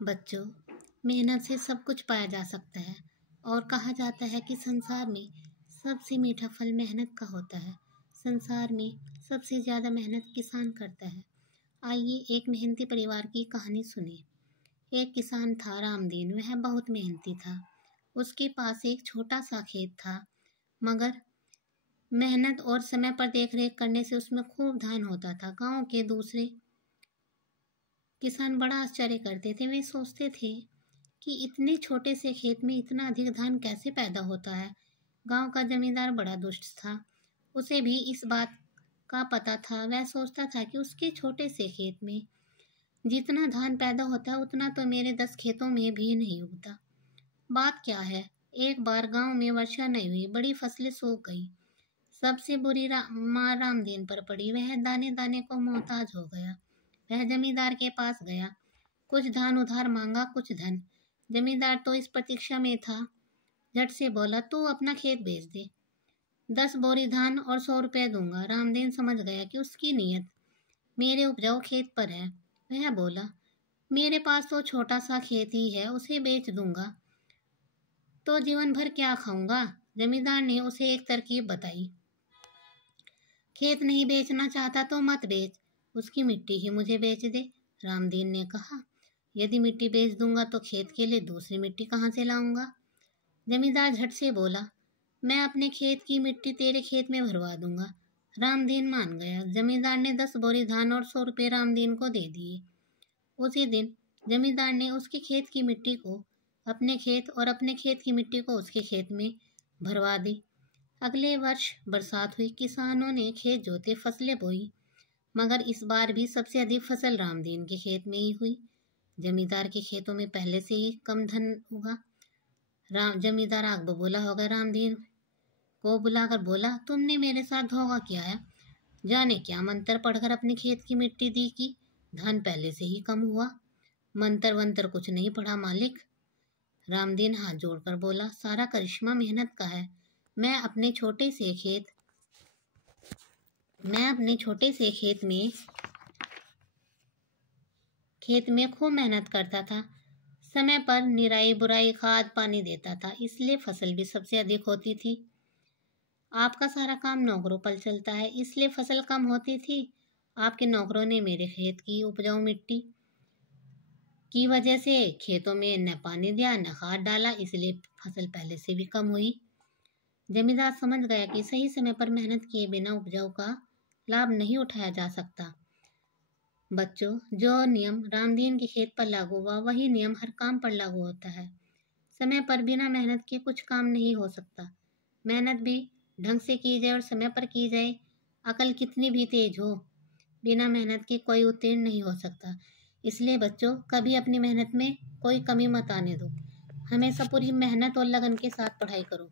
बच्चों, मेहनत से सब कुछ पाया जा सकता है और कहा जाता है कि संसार में सबसे मीठा फल मेहनत का होता है। संसार में सबसे ज़्यादा मेहनत किसान करता है। आइए एक मेहनती परिवार की कहानी सुनिए। एक किसान था रामदीन। वह बहुत मेहनती था। उसके पास एक छोटा सा खेत था, मगर मेहनत और समय पर देखरेख करने से उसमें खूब धान होता था। गांव के दूसरे किसान बड़ा आश्चर्य करते थे। वे सोचते थे कि इतने छोटे से खेत में इतना अधिक धान कैसे पैदा होता है। गांव का जमींदार बड़ा दुष्ट था। उसे भी इस बात का पता था। वह सोचता था कि उसके छोटे से खेत में जितना धान पैदा होता है उतना तो मेरे 10 खेतों में भी नहीं उगता। बात क्या है, एक बार गांव में वर्षा नहीं हुई। बड़ी फसलें सूख गई। सबसे बुरी मार रामदीन पर पड़ी। वह दाने दाने को मोहताज हो गया। वह जमींदार के पास गया। कुछ धान उधार मांगा, कुछ धन। जमींदार तो इस प्रतीक्षा में था। झट से बोला, तू अपना खेत बेच दे, 10 बोरी धान और 100 रुपये दूंगा। रामदीन समझ गया कि उसकी नीयत मेरे उपजाऊ खेत पर है। वह बोला, मेरे पास तो छोटा सा खेत ही है, उसे बेच दूंगा तो जीवन भर क्या खाऊंगा। जमींदार ने उसे एक तरकीब बताई। खेत नहीं बेचना चाहता तो मत बेच, उसकी मिट्टी ही मुझे बेच दे। रामदीन ने कहा, यदि मिट्टी बेच दूंगा तो खेत के लिए दूसरी मिट्टी कहाँ से लाऊंगा। जमींदार झट से बोला, मैं अपने खेत की मिट्टी तेरे खेत में भरवा दूंगा। रामदीन मान गया। जमींदार ने 10 बोरी धान और 100 रुपये रामदीन को दे दिए। उसी दिन जमींदार ने उसके खेत की मिट्टी को अपने खेत और अपने खेत की मिट्टी को उसके खेत में भरवा दी। अगले वर्ष बरसात हुई। किसानों ने खेत जोते, फसलें बोई, मगर इस बार भी सबसे अधिक फसल रामदीन के खेत में ही हुई। जमींदार के खेतों में पहले से ही कम धन उगा। जमींदार आग बबूला हो गया। रामदीन को बुलाकर बोला, तुमने मेरे साथ धोखा किया है। जाने क्या मंत्र पढ़कर अपने खेत की मिट्टी दी कि धन पहले से ही कम हुआ। मंत्र वंत्र कुछ नहीं पढ़ा मालिक। रामदीन हाथ जोड़कर बोला, सारा करिश्मा मेहनत का है। मैं अपने छोटे से खेत में खूब मेहनत करता था। समय पर निराई बुराई खाद पानी देता था, इसलिए फसल भी सबसे अधिक होती थी। आपका सारा काम नौकरों पर चलता है, इसलिए फसल कम होती थी। आपके नौकरों ने मेरे खेत की उपजाऊ मिट्टी की वजह से खेतों में न पानी दिया न खाद डाला, इसलिए फसल पहले से भी कम हुई। जमींदार समझ गया कि सही समय पर मेहनत किए बिना उपजाऊ का लाभ नहीं उठाया जा सकता। बच्चों, जो नियम रामदीन के खेत पर लागू हुआ वही नियम हर काम पर लागू होता है। समय पर बिना मेहनत के कुछ काम नहीं हो सकता। मेहनत भी ढंग से की जाए और समय पर की जाए। अकल कितनी भी तेज हो, बिना मेहनत के कोई उत्तीर्ण नहीं हो सकता। इसलिए बच्चों, कभी अपनी मेहनत में कोई कमी मत आने दो। हमेशा पूरी मेहनत और लगन के साथ पढ़ाई करो।